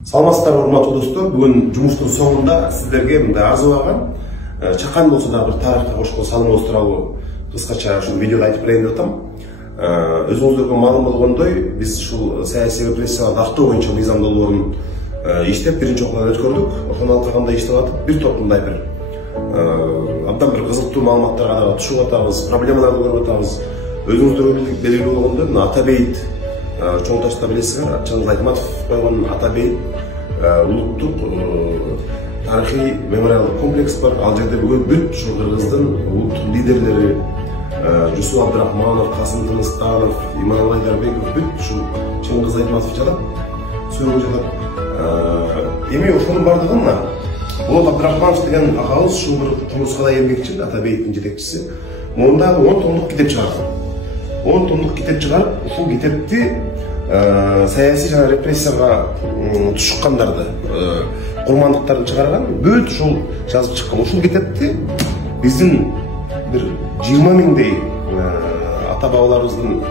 Саламатсыздар, урматтуу достор. Бүгүн жумуштун соңунда сиздерге мындай арзубаган чакан болсо да бир тарыхка кошкон салымыбыз тууралуу кыскача ушул видеодо айтып берейин деп атам. Өзүңүздөргө маалым болгондой, биз ушул саясий репрессияларды тактоо боюнча мыйзам долбоорун иштеп биринчи окуяны өткөрдүк. Ошону кандай иштеп атып, бир топ мындай бир абдан бир кызыктуу маалыматтарга дагы түшүп атабыз, проблемаларды көрүп атабыз. Өзүңүздөргө белгилүү болгондой, Атабейит чоң ташта билесиздер, Чыңгыз Айтматов койгон Атабейит улуттук тарыхый мемориалдык комплекс бар. Ал жерде бүгүн бүт ушу Кыргыздын улуттук лидерлери Жусуп Абдрахманов, Касым Тыныстанов, Иманалы Айдарбеков бүт ушу Чыңгыз Айтматов жатат, сөөгө жатат. Эми ошонун бардыгына Болот Абдрахманов деген агабыз ушул бир кумурскада эмгекчи, Атабейиттин жетекчиси, мондагы 10 томдук китеп чыгарган. 10 томдук китеп чыгарып, ушул китепти саясий жана репрессияга тушуккандарды, курмандыктарды чыгарган, бүт ушул жазып чыккан. Ушул китепти биздин бир 20 миңдей ата бабаларыбыздын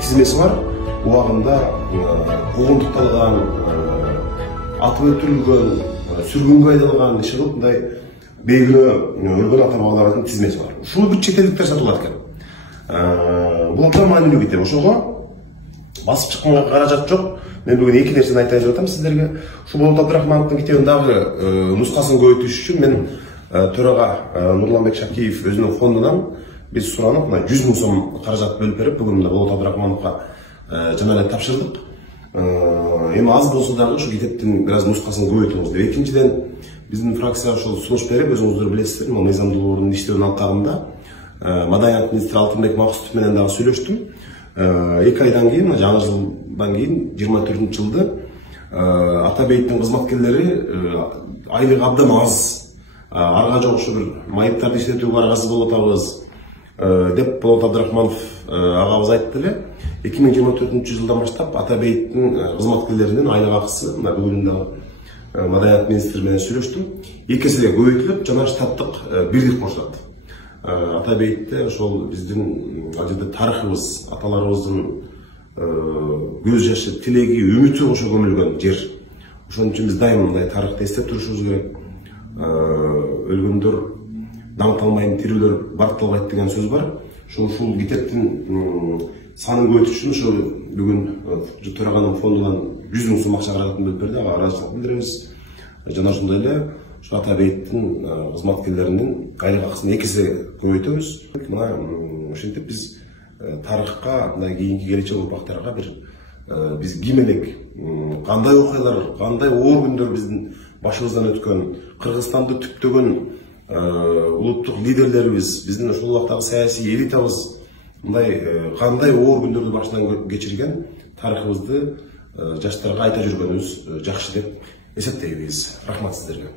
тизмеси бар. Убагында куугунтукталган, атып өлтүрүлгөн, сүргүнгө айдалган, иши кылып мындай бейгүнөө өлгөн ата бабаларыбыздын тизмеси бар. Ушул бүт чет элдиктер сатып алат экен. Бул абдан маанилүү китеп. Ошого басып чыкканга каражат жок. Мен бүгүн эки нерсени айтайын деп атам сиздерге. Ушу Болот Абдрахмановдун китебин дагы нускасын көбөйтүш үчүн мен төрага Нурланбек Шакиев өзүнүн фондунан биз суранып, 100 000 сом каражат бөлүп берип, бүгүн Болот Абдрахмановго жана эле тапшырдык. Эми аз болсо дагы ушу китептин бир аз нускасын көбөйтөбүз деп. Экинчиден, биздин фракция ошол сунуш берип, өзүңүздөр билесиздер, мыйзам долбоорунун иштөөнүн алкагында Маданият министри Алтынбек Максутов менен дагы сүйлөштүм. 2 айдан кийин, жаңы жылдан кийин, 24-жылды Атабейиттин кызматкерлери айлык абдан аз, арга жок ушу бир майыптарды иштетүүгө аргасыз болуп атабыз деп Болот Абдрахманов агабыз айтты эле. 2024-жылдан баштап Атабейиттин кызматкерлеринин айлык акысы, бүгүн дагы Маданият министри менен сүйлөштүм, 2 эсеге көбөйтүлүп, жана штаттык бирлик кошулат. Атабейитте ошол биздин ал жерде тарыхыбыз, аталарыбыздын көз жашы, тилеги, үмүтү ошо көмүлгөн жер. Ошон үчүн биз дайым мындай тарыхты эстеп турушубуз керек. Өлгөндөр даңталмайын, тирүүлөр бартылбайт деген сөз бар. Ушул китептин санын көбөйтүш үчүн ошо бүгүн төраганын фондунан 100 000 сом акча каражатын бөлүп берди, ага ыраазычылык билдиребиз. Жана ошондой эле ушу Атабейиттин кызматкерлеринин айлык акысын 2 эсе көбөйтөбүз. Мына ошентип биз тарыхка, мындай кийинки келечек урпактарга бир биз ким элек, кандай окуялар, кандай оор күндөр биздин башыбыздан өткөн, Кыргызстанды түптөгөн улуттук лидерлерибиз, биздин ошол убактагы саясий элитабыз мындай кандай оор күндөрдү башынан кечирген, тарыхыбызды жаштарга айта жүргөнүбүз жакшы деп эсептейбиз. Рахмат сиздерге.